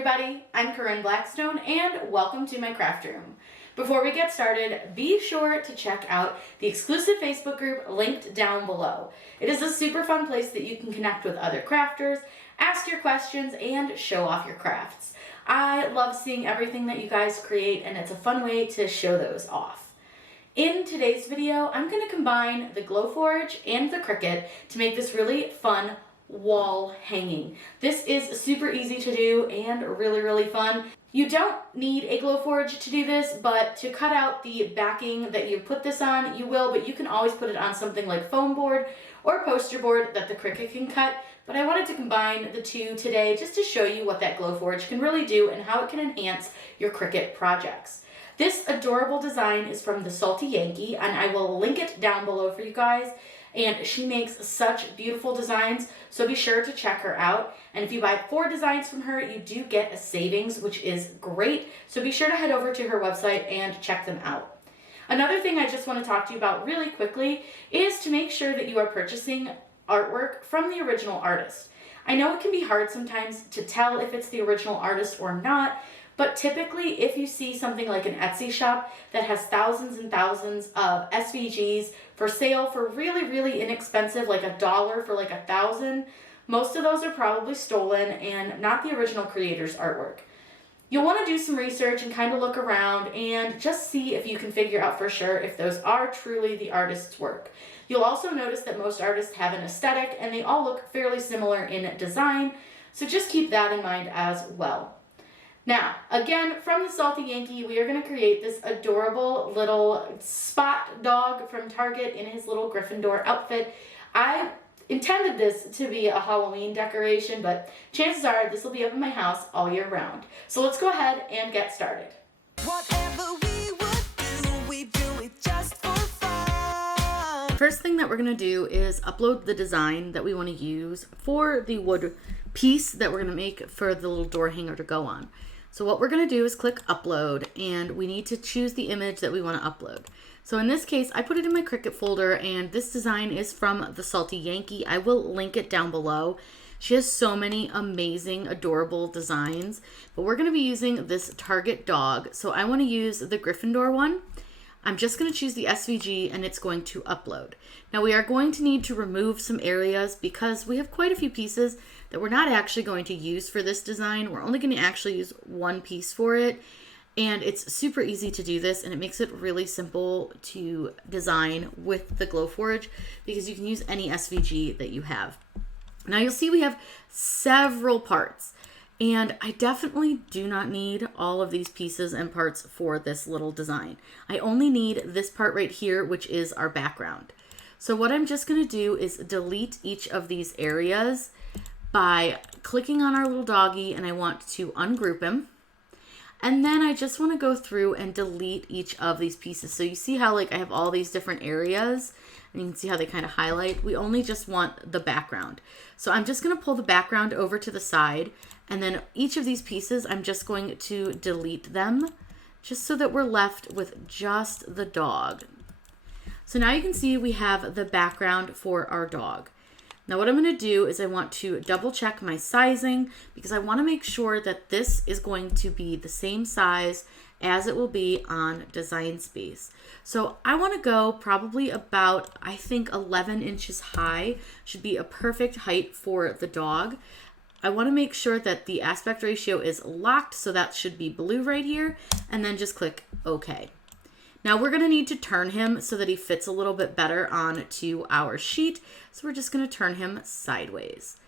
everybody, I'm Corinne Blackstone and welcome to my craft room. Before we get started, be sure to check out the exclusive Facebook group linked down below. It is a super fun place that you can connect with other crafters, ask your questions, and show off your crafts. I love seeing everything that you guys create and it's a fun way to show those off. In today's video, I'm going to combine the Glowforge and the Cricut to make this really fun wall hanging. This is super easy to do and really fun. You don't need a Glowforge to do this, but to cut out the backing that you put this on, you will, but you can always put it on something like foam board or poster board that the Cricut can cut. But I wanted to combine the two today just to show you what that Glowforge can really do and how it can enhance your Cricut projects. This adorable design is from the Salty Yankee, and I will link it down below for you guys. And she makes such beautiful designs, so be sure to check her out. And if you buy 4 designs from her, you do get a savings, which is great. So be sure to head over to her website and check them out. Another thing I just want to talk to you about really quickly is to make sure that you are purchasing artwork from the original artist. I know it can be hard sometimes to tell if it's the original artist or not, but typically if you see something like an Etsy shop that has thousands and thousands of SVGs for sale for really inexpensive, like $1 for like 1,000, most of those are probably stolen and not the original creator's artwork. You'll want to do some research and kind of look around and just see if you can figure out for sure if those are truly the artist's work. You'll also notice that most artists have an aesthetic and they all look fairly similar in design, so just keep that in mind as well. Now, again, from the Salty Yankee, we are going to create this adorable little spot dog from Target in his little Gryffindor outfit. I intended this to be a Halloween decoration, but chances are this will be up in my house all year round. So let's go ahead and get started. Whatever we would do, we do it just for fun. First thing that we're going to do is upload the design that we want to use for the wood piece that we're going to make for the little door hanger to go on. So what we're going to do is click upload, and we need to choose the image that we want to upload. So in this case, I put it in my Cricut folder, and this design is from the Salty Yankee. I will link it down below. She has so many amazing, adorable designs, but we're going to be using this Target dog. So I want to use the Gryffindor one. I'm just going to choose the SVG and it's going to upload. Now we are going to need to remove some areas because we have quite a few pieces that we're not actually going to use for this design. We're only going to actually use one piece for it. And it's super easy to do this, and it makes it really simple to design with the Glowforge because you can use any SVG that you have. Now you'll see we have several parts. And I definitely do not need all of these pieces and parts for this little design. I only need this part right here, which is our background. So what I'm just going to do is delete each of these areas by clicking on our little doggy, and I want to ungroup him. And then I just want to go through and delete each of these pieces. So you see how like I have all these different areas, and you can see how they kind of highlight. We only just want the background. So I'm just going to pull the background over to the side, and then each of these pieces, I'm just going to delete them just so that we're left with just the dog. So now you can see we have the background for our dog. Now what I'm going to do is I want to double check my sizing because I want to make sure that this is going to be the same size as it will be on Design Space. So I want to go probably about, I think 11 inches high should be a perfect height for the dog. I want to make sure that the aspect ratio is locked, so that should be blue right here, and then just click OK. Now we're going to need to turn him so that he fits a little bit better onto our sheet. So we're just going to turn him sideways.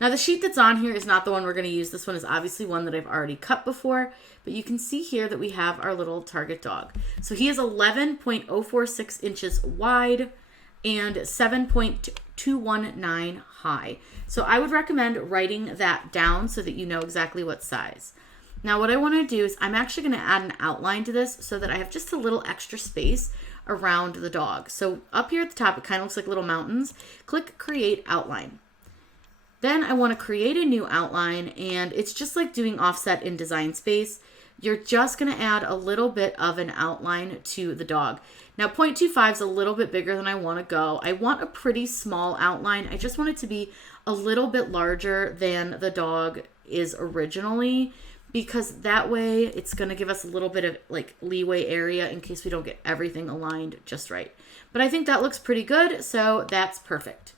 Now the sheet that's on here is not the one we're going to use. This one is obviously one that I've already cut before, but you can see here that we have our little Target dog. So he is 11.046 inches wide and 7.219 high. So I would recommend writing that down so that you know exactly what size. Now what I want to do is I'm actually going to add an outline to this so that I have just a little extra space around the dog. So up here at the top, it kind of looks like little mountains. Click Create Outline. Then I want to create a new outline, and it's just like doing offset in Design Space. You're just going to add a little bit of an outline to the dog. Now 0.25 is a little bit bigger than I want to go. I want a pretty small outline. I just want it to be a little bit larger than the dog is originally, because that way it's going to give us a little bit of like leeway area in case we don't get everything aligned just right. But I think that looks pretty good, so that's perfect.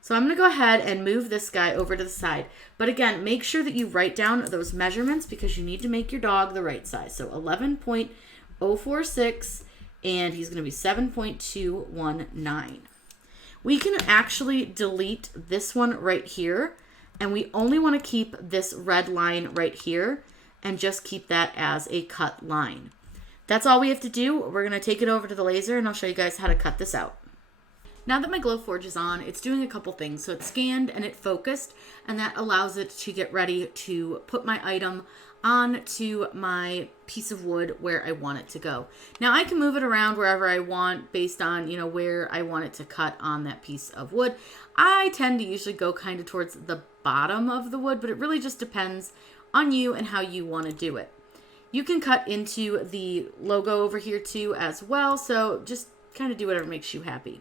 So I'm going to go ahead and move this guy over to the side. But again, make sure that you write down those measurements because you need to make your dog the right size. So 11.046, and he's going to be 7.219. We can actually delete this one right here, and we only want to keep this red line right here and just keep that as a cut line. That's all we have to do. We're going to take it over to the laser, and I'll show you guys how to cut this out. Now that my Glowforge is on, it's doing a couple things. So it's scanned and it focused, and that allows it to get ready to put my item onto my piece of wood where I want it to go. Now I can move it around wherever I want based on, where I want it to cut on that piece of wood. I tend to usually go kind of towards the bottom of the wood, but it really just depends on you and how you want to do it. You can cut into the logo over here too as well, so just kind of do whatever makes you happy.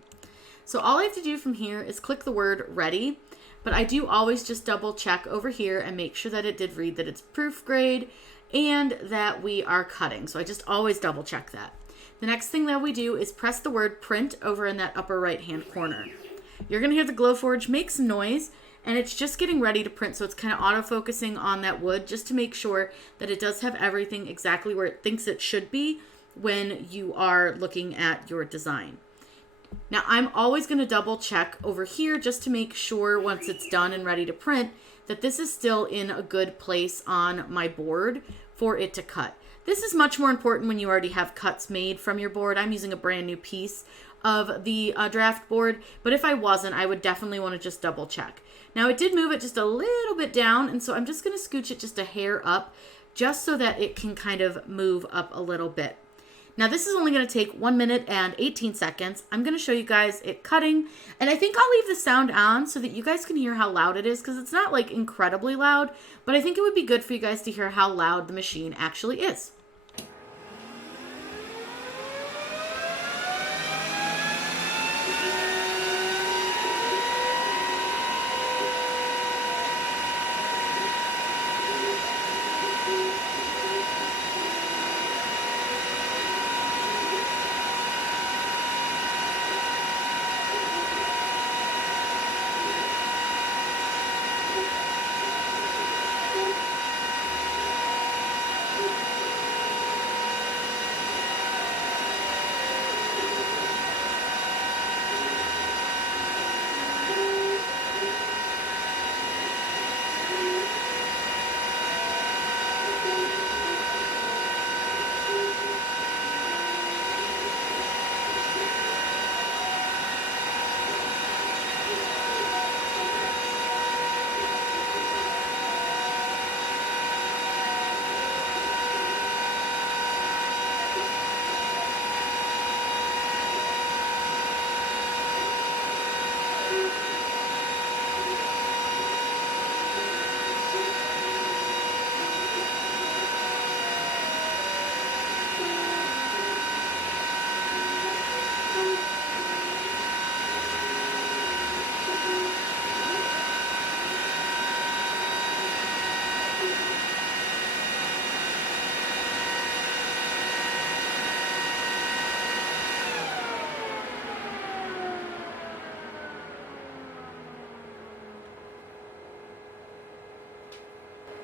So all I have to do from here is click the word ready, but I do always just double check over here and make sure that it did read that it's proof grade and that we are cutting. So I just always double check that. The next thing that we do is press the word print over in that upper right hand corner. You're going to hear the Glowforge make some noise, and it's just getting ready to print. So it's kind of auto-focusing on that wood just to make sure that it does have everything exactly where it thinks it should be when you are looking at your design. Now I'm always going to double check over here just to make sure once it's done and ready to print that this is still in a good place on my board for it to cut. This is much more important when you already have cuts made from your board. I'm using a brand new piece of the draft board, but if I wasn't, I would definitely want to just double check. Now it did move it just a little bit down, and so I'm just going to scooch it just a hair up just so that it can kind of move up a little bit. Now this is only going to take 1 minute and 18 seconds. I'm going to show you guys it cutting, and I think I'll leave the sound on so that you guys can hear how loud it is, because it's not like incredibly loud, but I think it would be good for you guys to hear how loud the machine actually is.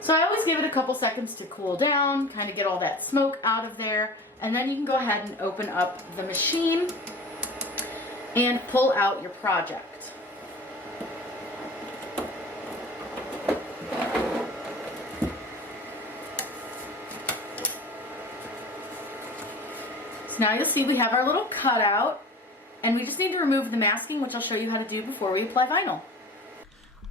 So I always give it a couple seconds to cool down, kind of get all that smoke out of there, and then you can go ahead and open up the machine and pull out your project. So now you'll see we have our little cutout, and we just need to remove the masking, which I'll show you how to do before we apply vinyl.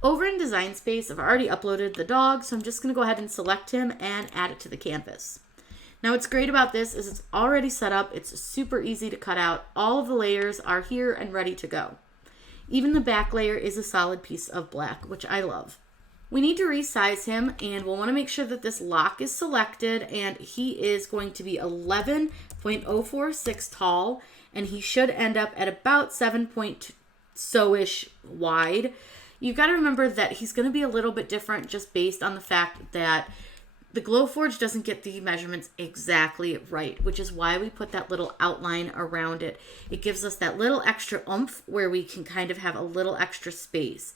Over in Design Space, I've already uploaded the dog, so I'm just going to go ahead and select him and add it to the canvas. Now what's great about this is it's already set up, it's super easy to cut out, all of the layers are here and ready to go. Even the back layer is a solid piece of black, which I love. We need to resize him, and we'll want to make sure that this lock is selected, and he is going to be 11.046 tall, and he should end up at about 7.so-ish wide. You've got to remember that he's going to be a little bit different just based on the fact that the Glowforge doesn't get the measurements exactly right, which is why we put that little outline around it. It gives us that little extra oomph where we can kind of have a little extra space.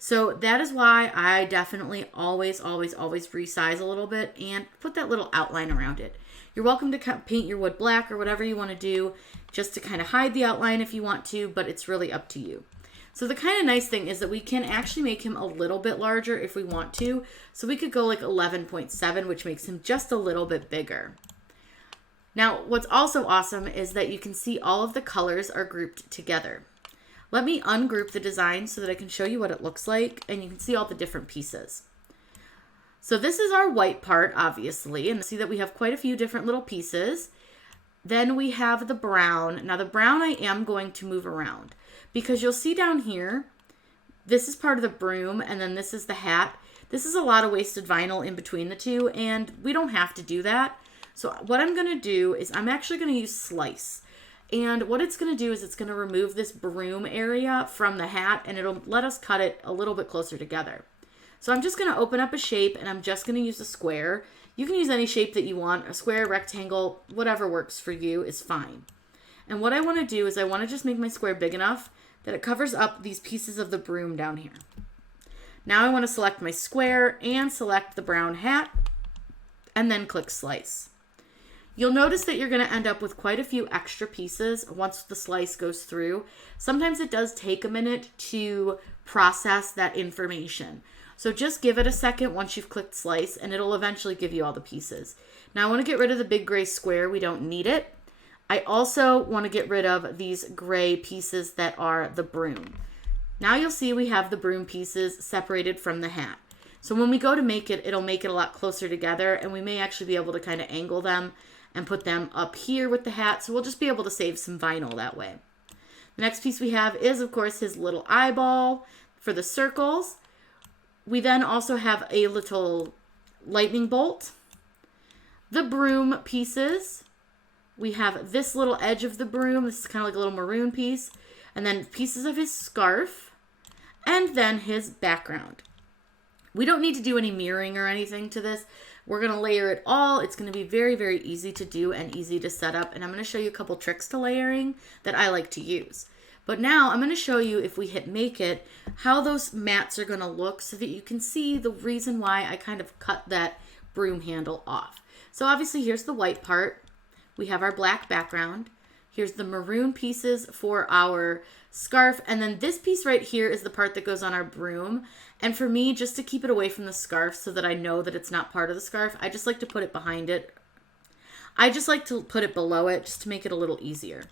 So that is why I definitely always resize a little bit and put that little outline around it. You're welcome to paint your wood black or whatever you want to do just to kind of hide the outline if you want to, but it's really up to you. So the kind of nice thing is that we can actually make him a little bit larger if we want to. So we could go like 11.7, which makes him just a little bit bigger. Now, what's also awesome is that you can see all of the colors are grouped together. Let me ungroup the design so that I can show you what it looks like, and you can see all the different pieces. So this is our white part, obviously, and see that we have quite a few different little pieces. Then we have the brown. Now the brown I am going to move around because you'll see down here, this is part of the broom, and then this is the hat. This is a lot of wasted vinyl in between the two, and we don't have to do that. So what I'm going to do is I'm actually going to use Slice. And what it's going to do is it's going to remove this broom area from the hat, and it'll let us cut it a little bit closer together. So I'm just going to open up a shape, and I'm just going to use a square. You can use any shape that you want. A square, rectangle, whatever works for you is fine. And what I want to do is I want to just make my square big enough that it covers up these pieces of the broom down here. Now I want to select my square and select the brown hat, and then click Slice. You'll notice that you're going to end up with quite a few extra pieces once the slice goes through. Sometimes it does take a minute to process that information. So just give it a second once you've clicked Slice, and it'll eventually give you all the pieces. Now I want to get rid of the big gray square. We don't need it. I also want to get rid of these gray pieces that are the broom. Now you'll see we have the broom pieces separated from the hat. So when we go to make it, it'll make it a lot closer together, and we may actually be able to kind of angle them and put them up here with the hat. So we'll just be able to save some vinyl that way. The next piece we have is, of course, his little eyeball for the circles. We then also have a little lightning bolt. The broom pieces. We have this little edge of the broom. This is kind of like a little maroon piece. And then pieces of his scarf. And then his background. We don't need to do any mirroring or anything to this. We're going to layer it all. It's going to be very, very easy to do and easy to set up. And I'm going to show you a couple tricks to layering that I like to use. But now I'm going to show you, if we hit Make It, how those mats are going to look so that you can see the reason why I kind of cut that broom handle off. So obviously here's the white part. We have our black background. Here's the maroon pieces for our scarf. And then this piece right here is the part that goes on our broom. And for me, just to keep it away from the scarf so that I know that it's not part of the scarf, I just like to put it behind it. I just like to put it below it just to make it a little easier.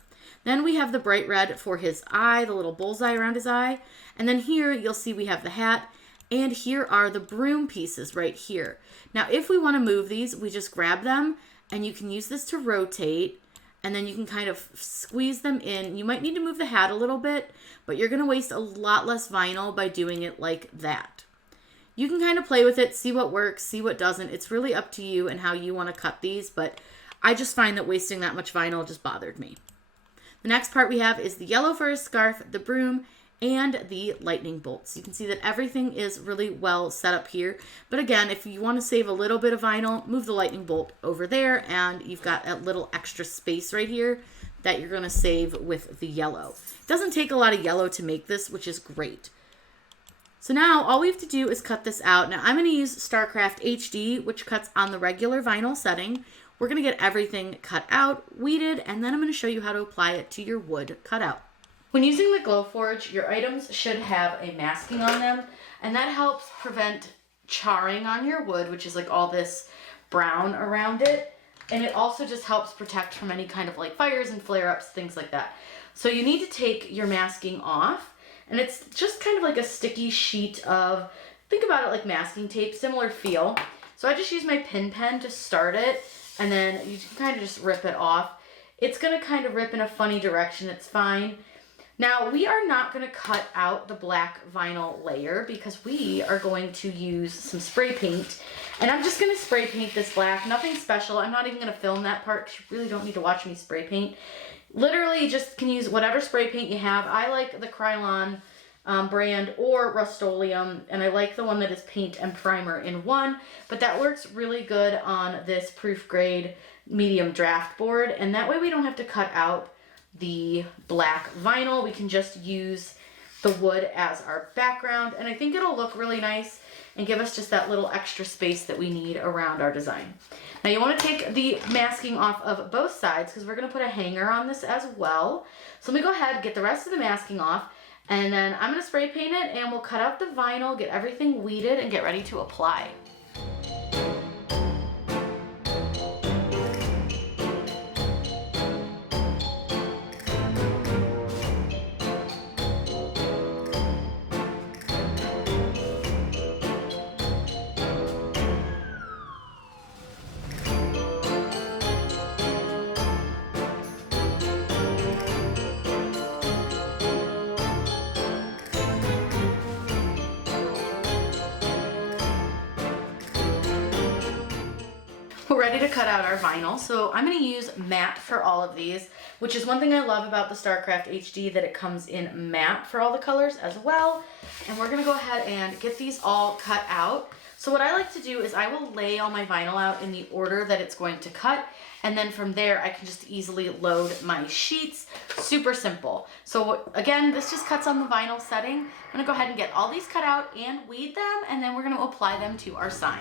Then we have the bright red for his eye, the little bullseye around his eye. And then here you'll see we have the hat. And here are the broom pieces right here. Now, if we want to move these, we just grab them, and you can use this to rotate. And then you can kind of squeeze them in. You might need to move the hat a little bit, but you're going to waste a lot less vinyl by doing it like that. You can kind of play with it, see what works, see what doesn't. It's really up to you and how you want to cut these, but I just find that wasting that much vinyl just bothered me. The next part we have is the yellow for his scarf, the broom, and the lightning bolts. You can see that everything is really well set up here. But again, if you want to save a little bit of vinyl, move the lightning bolt over there, and you've got a little extra space right here that you're going to save with the yellow. It doesn't take a lot of yellow to make this, which is great. So now all we have to do is cut this out. Now I'm going to use StarCraft HD, which cuts on the regular vinyl setting. We're going to get everything cut out, weeded, and then I'm going to show you how to apply it to your wood cutout. When using the Glowforge, your items should have a masking on them, and that helps prevent charring on your wood, which is like all this brown around it. And it also just helps protect from any kind of like fires and flare-ups, things like that. So you need to take your masking off, and it's just kind of like a sticky sheet of, think about it like masking tape, similar feel. So I just use my pin pen to start it, and then you can kind of just rip it off. It's going to kind of rip in a funny direction, it's fine. Now we are not going to cut out the black vinyl layer because we are going to use some spray paint, and I'm just going to spray paint this black, nothing special. I'm not even going to film that part because you really don't need to watch me spray paint. Literally you just can use whatever spray paint you have. I like the Krylon brand or Rust-Oleum, and I like the one that is paint and primer in one, but that works really good on this proof grade medium draft board, and that way we don't have to cut out the black vinyl. We can just use the wood as our background, and I think it'll look really nice and give us just that little extra space that we need around our design. Now you want to take the masking off of both sides because we're going to put a hanger on this as well. So let me go ahead and get the rest of the masking off, and then I'm going to spray paint it, and we'll cut out the vinyl, get everything weeded, and get ready to apply. We're ready to cut out our vinyl, so I'm going to use matte for all of these, which is one thing I love about the StarCraft HD, that it comes in matte for all the colors as well. And we're going to go ahead and get these all cut out. So what I like to do is I will lay all my vinyl out in the order that it's going to cut, and then from there I can just easily load my sheets. Super simple. So again, this just cuts on the vinyl setting. I'm going to go ahead and get all these cut out and weed them, and then we're going to apply them to our sign.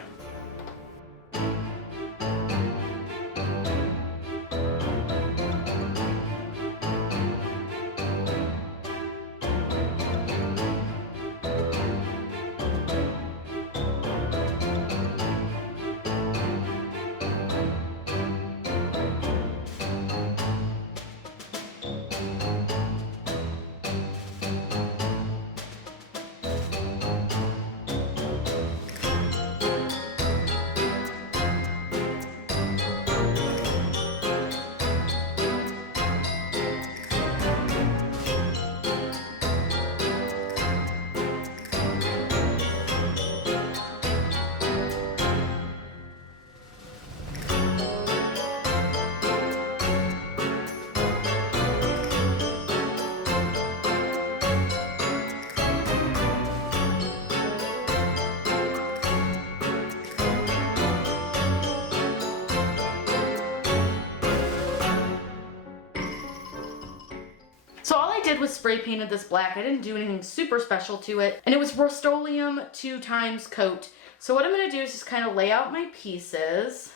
So all I did was spray painted this black. I didn't do anything super special to it. And it was Rust-Oleum 2x coat. So what I'm going to do is just kind of lay out my pieces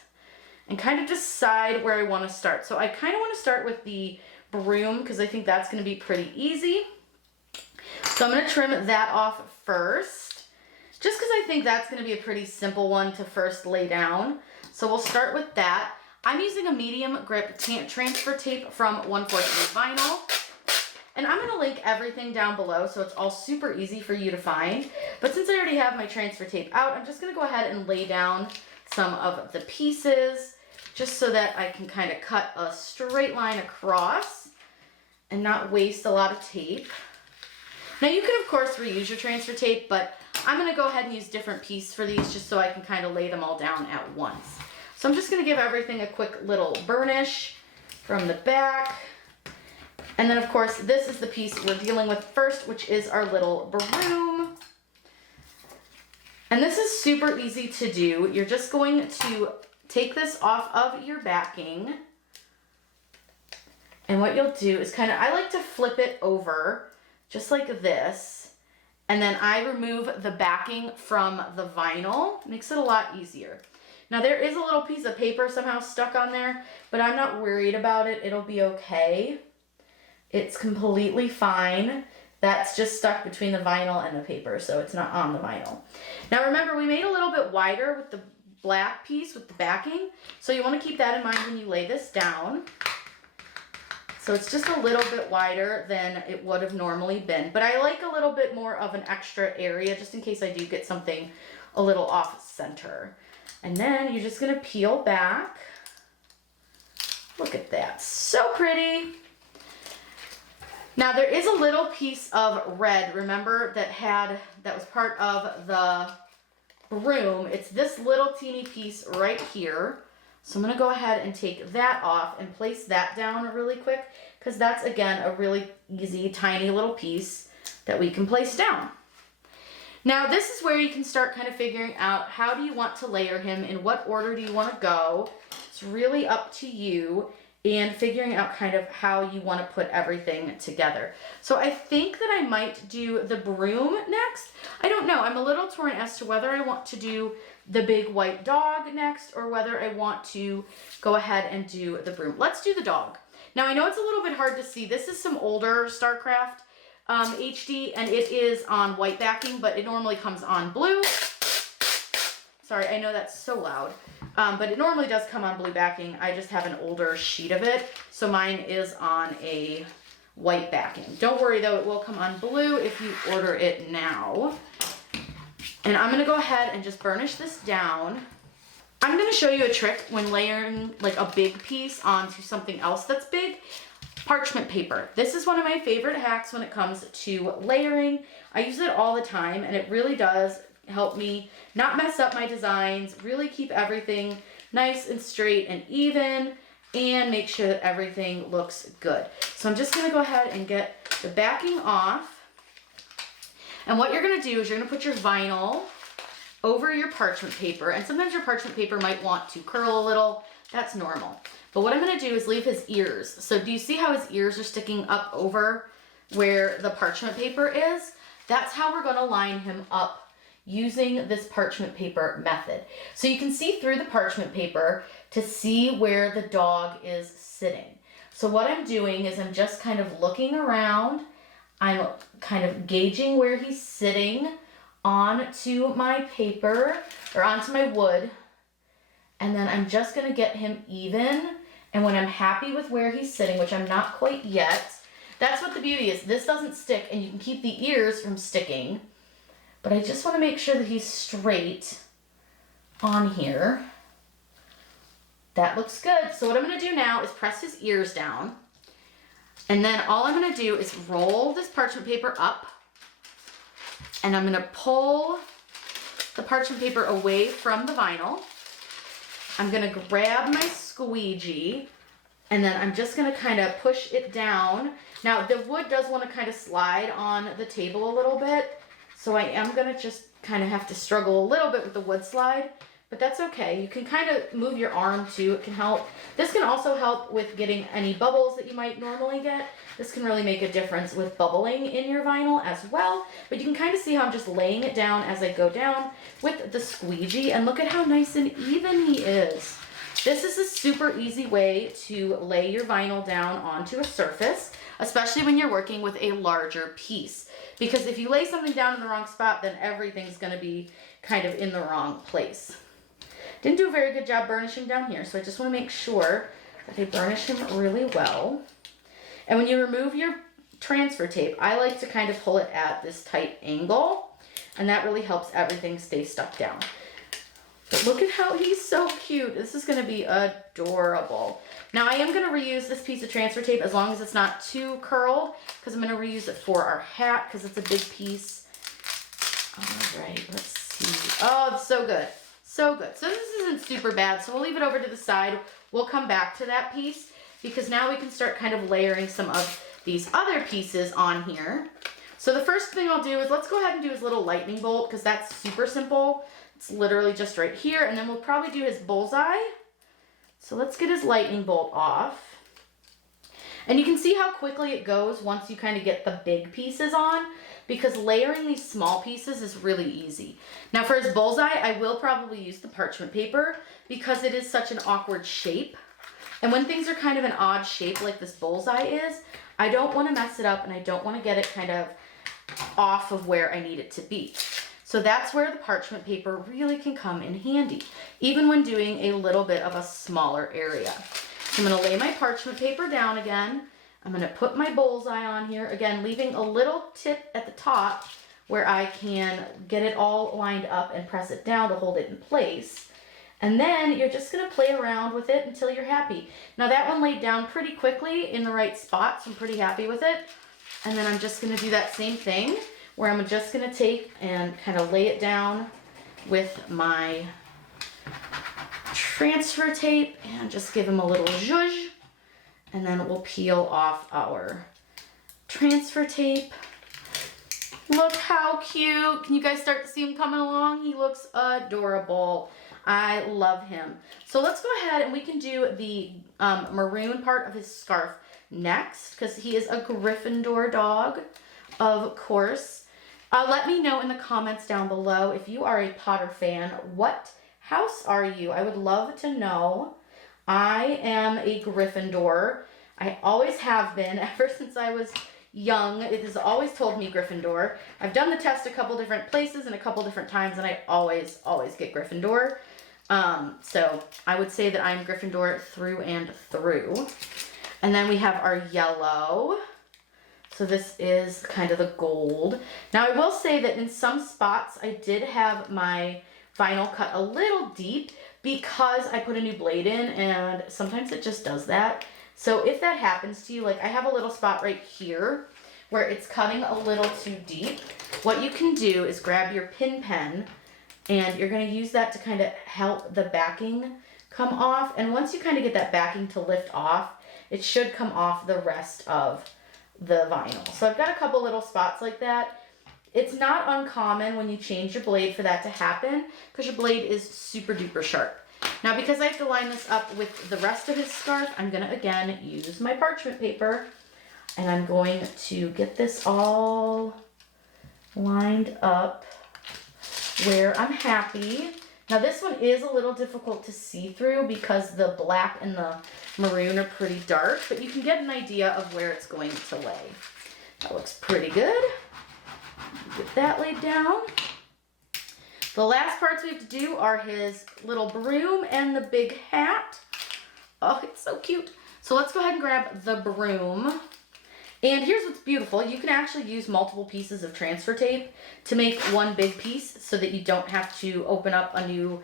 and kind of decide where I want to start. So I kind of want to start with the broom because I think that's going to be pretty easy. So I'm going to trim that off first, just because I think that's going to be a pretty simple one to first lay down. So we'll start with that. I'm using a medium grip transfer tape from 143 Vinyl. And I'm going to link everything down below so it's all super easy for you to find. But since I already have my transfer tape out, I'm just going to go ahead and lay down some of the pieces just so that I can kind of cut a straight line across and not waste a lot of tape. Now you can of course reuse your transfer tape, but I'm going to go ahead and use different pieces for these just so I can kind of lay them all down at once. So I'm just going to give everything a quick little burnish from the back. And then of course, this is the piece we're dealing with first, which is our little broom. And this is super easy to do. You're just going to take this off of your backing. And what you'll do is I like to flip it over just like this. And then I remove the backing from the vinyl. Makes it a lot easier. Now there is a little piece of paper somehow stuck on there, but I'm not worried about it. It'll be okay. It's completely fine. That's just stuck between the vinyl and the paper, so it's not on the vinyl. Now remember, we made a little bit wider with the black piece with the backing, so you want to keep that in mind when you lay this down. So it's just a little bit wider than it would have normally been, but I like a little bit more of an extra area just in case I do get something a little off center. And then you're just going to peel back. Look at that, so pretty. Now there is a little piece of red, remember, that was part of the broom. It's this little teeny piece right here. So I'm gonna go ahead and take that off and place that down really quick, because that's, again, a really easy, tiny little piece that we can place down. Now this is where you can start kind of figuring out how do you want to layer him, in what order do you want to go. It's really up to you, and figuring out kind of how you want to put everything together. So I think that I might do the broom next. I don't know, I'm a little torn as to whether I want to do the big white dog next, or whether I want to go ahead and do the broom. Let's do the dog. Now I know it's a little bit hard to see. This is some older StarCraft HD, and it is on white backing, but it normally comes on blue. Sorry, I know that's so loud, but it normally does come on blue backing. I just have an older sheet of it, so mine is on a white backing. Don't worry though, it will come on blue if you order it now. And I'm gonna go ahead and just burnish this down. I'm gonna show you a trick when layering like a big piece onto something else that's big. Parchment paper. This is one of my favorite hacks when it comes to layering. I use it all the time, and it really does help me not mess up my designs, really keep everything nice and straight and even, and make sure that everything looks good. So I'm just gonna go ahead and get the backing off. And what you're gonna do is you're gonna put your vinyl over your parchment paper, and sometimes your parchment paper might want to curl a little. That's normal. But what I'm gonna do is leave his ears. So do you see how his ears are sticking up over where the parchment paper is? That's how we're gonna line him up using this parchment paper method. So you can see through the parchment paper to see where the dog is sitting. So what I'm doing is I'm just kind of looking around. I'm kind of gauging where he's sitting onto my paper, or onto my wood. And then I'm just gonna get him even. And when I'm happy with where he's sitting, which I'm not quite yet, that's what the beauty is. This doesn't stick, and you can keep the ears from sticking. But I just wanna make sure that he's straight on here. That looks good. So what I'm gonna do now is press his ears down. And then all I'm gonna do is roll this parchment paper up, and I'm gonna pull the parchment paper away from the vinyl. I'm gonna grab my squeegee, and then I'm just gonna kind of push it down. Now the wood does wanna kind of slide on the table a little bit, so I am gonna just kind of have to struggle a little bit with the wood slide, but that's okay. You can kind of move your arm too, it can help. This can also help with getting any bubbles that you might normally get. This can really make a difference with bubbling in your vinyl as well. But you can kind of see how I'm just laying it down as I go down with the squeegee, and look at how nice and even he is. This is a super easy way to lay your vinyl down onto a surface, especially when you're working with a larger piece. Because if you lay something down in the wrong spot, then everything's gonna be kind of in the wrong place. Didn't do a very good job burnishing down here, so I just wanna make sure that I burnish him really well. And when you remove your transfer tape, I like to kind of pull it at this tight angle, and that really helps everything stay stuck down. But look at how he's so cute. This is gonna be adorable. Now I am gonna reuse this piece of transfer tape as long as it's not too curled, because I'm gonna reuse it for our hat, because it's a big piece. All right, let's see. Oh, it's so good. So good. So this isn't super bad, so we'll leave it over to the side. We'll come back to that piece, because now we can start kind of layering some of these other pieces on here. So the first thing I'll do is, let's go ahead and do his little lightning bolt, because that's super simple. It's literally just right here, and then we'll probably do his bullseye. So let's get his lightning bolt off. And you can see how quickly it goes once you kind of get the big pieces on, because layering these small pieces is really easy. Now for his bullseye, I will probably use the parchment paper, because it is such an awkward shape. And when things are kind of an odd shape like this bullseye is, I don't want to mess it up, and I don't want to get it kind of off of where I need it to be. So that's where the parchment paper really can come in handy, even when doing a little bit of a smaller area. So I'm going to lay my parchment paper down again. I'm going to put my bullseye on here, again leaving a little tip at the top where I can get it all lined up and press it down to hold it in place. And then you're just gonna play around with it until you're happy. Now that one laid down pretty quickly in the right spot, so I'm pretty happy with it. And then I'm just gonna do that same thing where I'm just gonna take and kind of lay it down with my transfer tape and just give him a little zhuzh. And then we'll peel off our transfer tape. Look how cute. Can you guys start to see him coming along? He looks adorable. I love him. So let's go ahead and we can do the maroon part of his scarf next because he is a Gryffindor dog, of course. Let me know in the comments down below if you are a Potter fan. What house are you? I would love to know. I am a Gryffindor. I always have been ever since I was young. It has always told me Gryffindor. I've done the test a couple different places and a couple different times and I always get Gryffindor. So I would say that I'm Gryffindor through and through. And then we have our yellow. So this is kind of the gold. Now I will say that in some spots I did have my vinyl cut a little deep because I put a new blade in and sometimes it just does that. So if that happens to you, like I have a little spot right here where it's cutting a little too deep, what you can do is grab your pin pen and you're going to use that to kind of help the backing come off. And once you kind of get that backing to lift off, it should come off the rest of the vinyl. So I've got a couple little spots like that. It's not uncommon when you change your blade for that to happen because your blade is super duper sharp. Now because I have to line this up with the rest of his scarf, I'm going to again use my parchment paper and I'm going to get this all lined up where I'm happy. Now this one is a little difficult to see through because the black and the maroon are pretty dark, but you can get an idea of where it's going to lay. That looks pretty good. Get that laid down. The last parts we have to do are his little broom and the big hat. Oh, it's so cute. So let's go ahead and grab the broom. And here's what's beautiful. You can actually use multiple pieces of transfer tape to make one big piece so that you don't have to open up a new,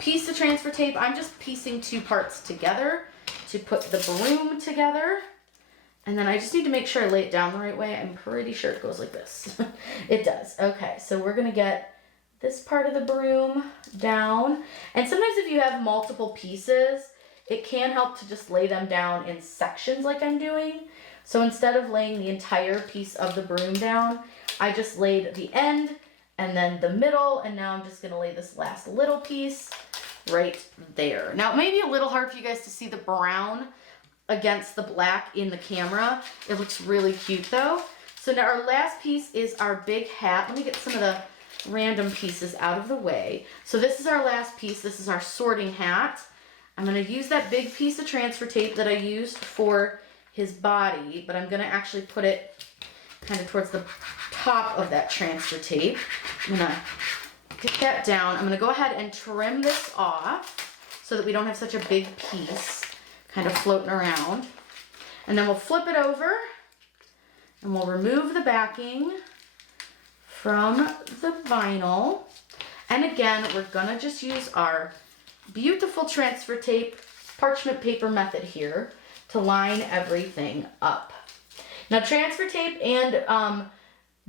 piece of transfer tape. I'm just piecing two parts together to put the broom together. And then I just need to make sure I lay it down the right way. I'm pretty sure it goes like this. It does. Okay, so we're gonna get this part of the broom down. And sometimes if you have multiple pieces, it can help to just lay them down in sections like I'm doing. So instead of laying the entire piece of the broom down, I just laid the end and then the middle, and now I'm just gonna lay this last little piece right there. Now it may be a little hard for you guys to see the brown against the black in the camera. It looks really cute though. So now our last piece is our big hat. Let me get some of the random pieces out of the way. So this is our last piece. This is our sorting hat. I'm gonna use that big piece of transfer tape that I used for his body, but I'm gonna actually put it kind of towards the top of that transfer tape. I'm gonna get that down. I'm gonna go ahead and trim this off so that we don't have such a big piece kind of floating around. And then we'll flip it over and we'll remove the backing from the vinyl. And again, we're gonna just use our beautiful transfer tape, parchment paper method here to line everything up. Now transfer tape and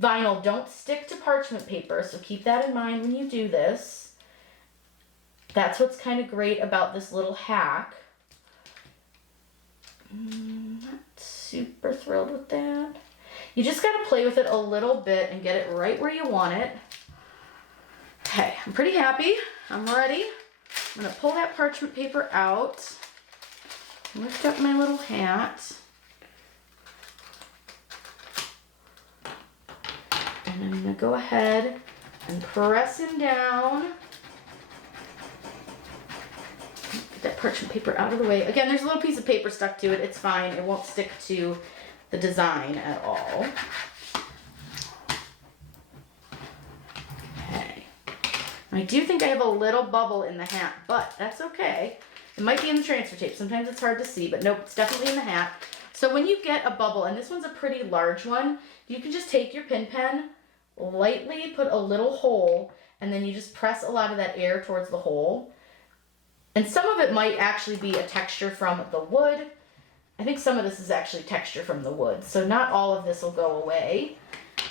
vinyl don't stick to parchment paper, so keep that in mind when you do this. That's what's kind of great about this little hack. Not super thrilled with that. You just gotta play with it a little bit and get it right where you want it. Okay, I'm pretty happy. I'm ready. I'm gonna pull that parchment paper out, lift up my little hat, and I'm gonna go ahead and press him down. Get that parchment paper out of the way. Again, there's a little piece of paper stuck to it. It's fine. It won't stick to the design at all. Okay. I do think I have a little bubble in the hat, but that's okay. It might be in the transfer tape. Sometimes it's hard to see, but nope, it's definitely in the hat. So when you get a bubble, and this one's a pretty large one, you can just take your pin pen, lightly put a little hole, and then you just press a lot of that air towards the hole. And some of it might actually be a texture from the wood. I think some of this is actually texture from the wood, so not all of this will go away,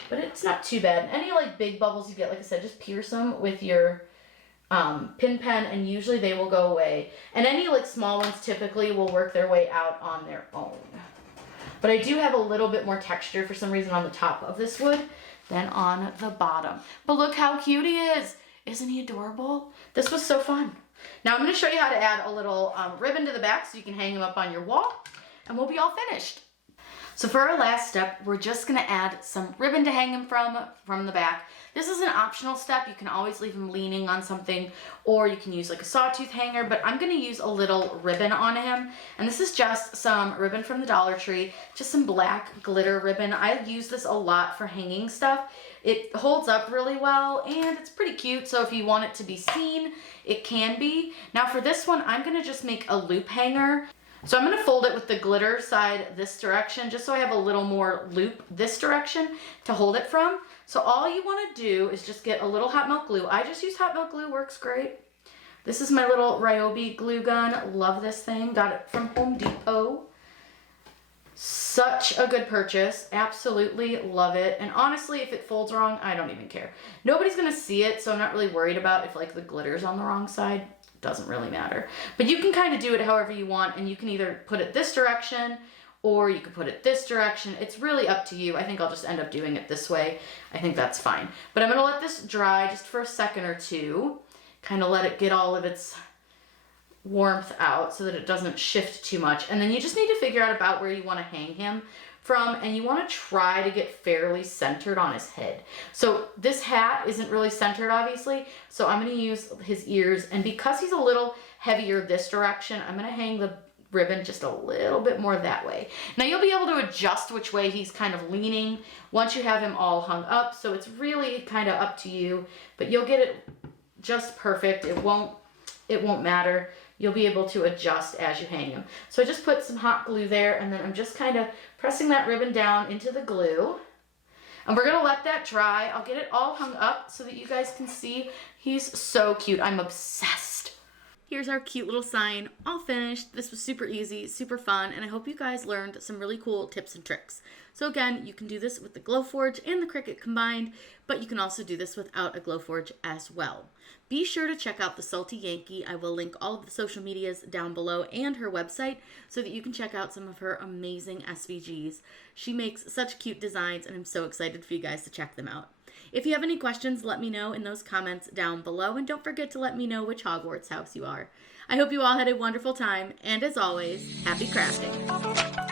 but it's not too bad. Any like big bubbles you get, like I said, just pierce them with your pin pen, and usually they will go away. And any like small ones typically will work their way out on their own. But I do have a little bit more texture for some reason on the top of this wood than on the bottom. But look how cute he is. Isn't he adorable? This was so fun. Now I'm going to show you how to add a little ribbon to the back so you can hang him up on your wall, and we'll be all finished. So for our last step, we're just going to add some ribbon to hang him from the back. This is an optional step. You can always leave him leaning on something, or you can use like a sawtooth hanger, but I'm going to use a little ribbon on him. And this is just some ribbon from the Dollar Tree, just some black glitter ribbon. I use this a lot for hanging stuff. It holds up really well, and it's pretty cute, so if you want it to be seen, it can be. Now for this one, I'm going to just make a loop hanger. So I'm going to fold it with the glitter side this direction, just so I have a little more loop this direction to hold it from. So all you want to do is just get a little hot melt glue. I just use hot melt glue, works great. This is my little Ryobi glue gun. Love this thing. Got it from Home Depot. Such a good purchase. Absolutely love it. And honestly, if it folds wrong, I don't even care. Nobody's going to see it, so I'm not really worried about if like the glitter's on the wrong side. Doesn't really matter. But you can kind of do it however you want, and you can either put it this direction or you could put it this direction. It's really up to you. I think I'll just end up doing it this way. I think that's fine. But I'm going to let this dry just for a second or two. Kind of let it get all of its warmth out so that it doesn't shift too much. And then you just need to figure out about where you want to hang him from, and you want to try to get fairly centered on his head. So this hat isn't really centered, obviously, so I'm going to use his ears, and because he's a little heavier this direction, I'm going to hang the ribbon just a little bit more that way. Now you'll be able to adjust which way he's kind of leaning once you have him all hung up, so it's really kind of up to you, but you'll get it just perfect. It won't matter. You'll be able to adjust as you hang them. So I just put some hot glue there, and then I'm just kind of pressing that ribbon down into the glue. And we're gonna let that dry. I'll get it all hung up so that you guys can see. He's so cute. I'm obsessed. Here's our cute little sign, all finished. This was super easy, super fun, and I hope you guys learned some really cool tips and tricks. So again, you can do this with the Glowforge and the Cricut combined, but you can also do this without a Glowforge as well. Be sure to check out the Salty Yankee. I will link all of the social medias down below and her website so that you can check out some of her amazing SVGs. She makes such cute designs, and I'm so excited for you guys to check them out. If you have any questions, let me know in those comments down below, and don't forget to let me know which Hogwarts house you are. I hope you all had a wonderful time, and as always, happy crafting.